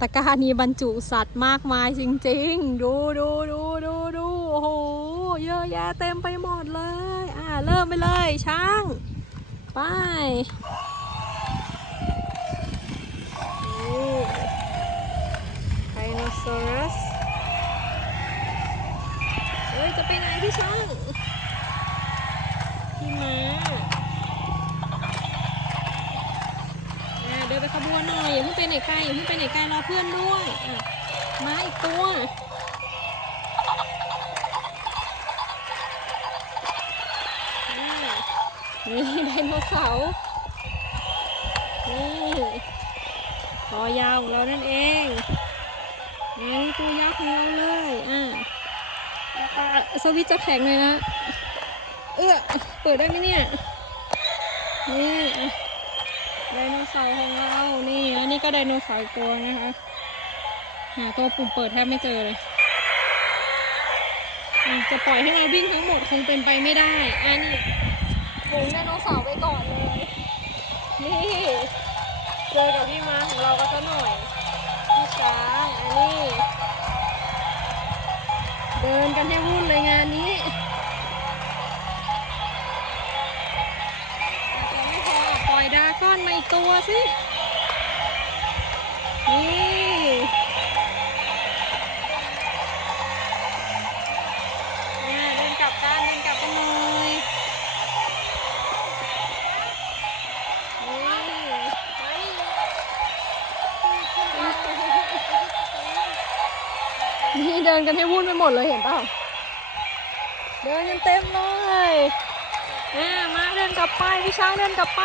ตะกร้านี้บรรจุสัตว์มากมายจริงๆ ดูดูดูดูดูโอ้โห เยอะแยะเต็มไปหมดเลย อ่า เริ่มไปเลยช้าง ไปไดโนเสาร์เฮ้ย จะไปไหนพี่ช้าง พี่ม้าอ่าเดินไปขบวนหน่อยอย่าเพิ่งไปไหนไกลอย่าเพิ่งไปไหนไกลรอเพื่อนด้วยมาอีกตัวนี่ไดโนเสาร์นี่คอยาวของเรานั่นเองนี่ตัวยาวของเราเลยอ่าสวิตจะแข็งเลยนะ เอื้อเปิดได้ไหมเนี่ยนี่ ไดโนเสาร์ของเรา นี่อันนี้ก็ไดโนเสาร์ตัวนะคะ หาตัวปุ่มเปิดแทบไม่เจอเลย จะปล่อยให้มาวิ่งทั้งหมดคงเป็นไปไม่ได้อันนี้ฝูงไดโนเสาร์ไปก่อนเลย นี่เจอกับพี่มาของเราก็สักหน่อย พี่ช้าง อันนี้ เดินกันให้วุ่นเลยงานนี้ยัง อีกตัวสิ นี่เนี่ยเดินกลับกันเดินกลับกันหน่อยนี่นี่เดินกันให้วุ่นไปหมดเลยเห็นเปล่า เดินกันเต็มเลยอ่ามาเดินกลับไปพี่ช้างเดินกลับไป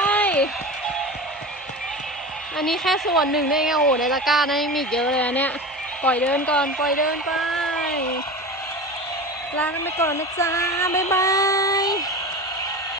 อันนี้แค่ส่วนหนึ่งได้ไงโอ้โหในตะกร้านะยังมีเยอะเลยนะเนี่ย ปล่อยเดินก่อน ปล่อยเดินไป ลากันไปก่อนนะจ๊ะ บ๊ายบาย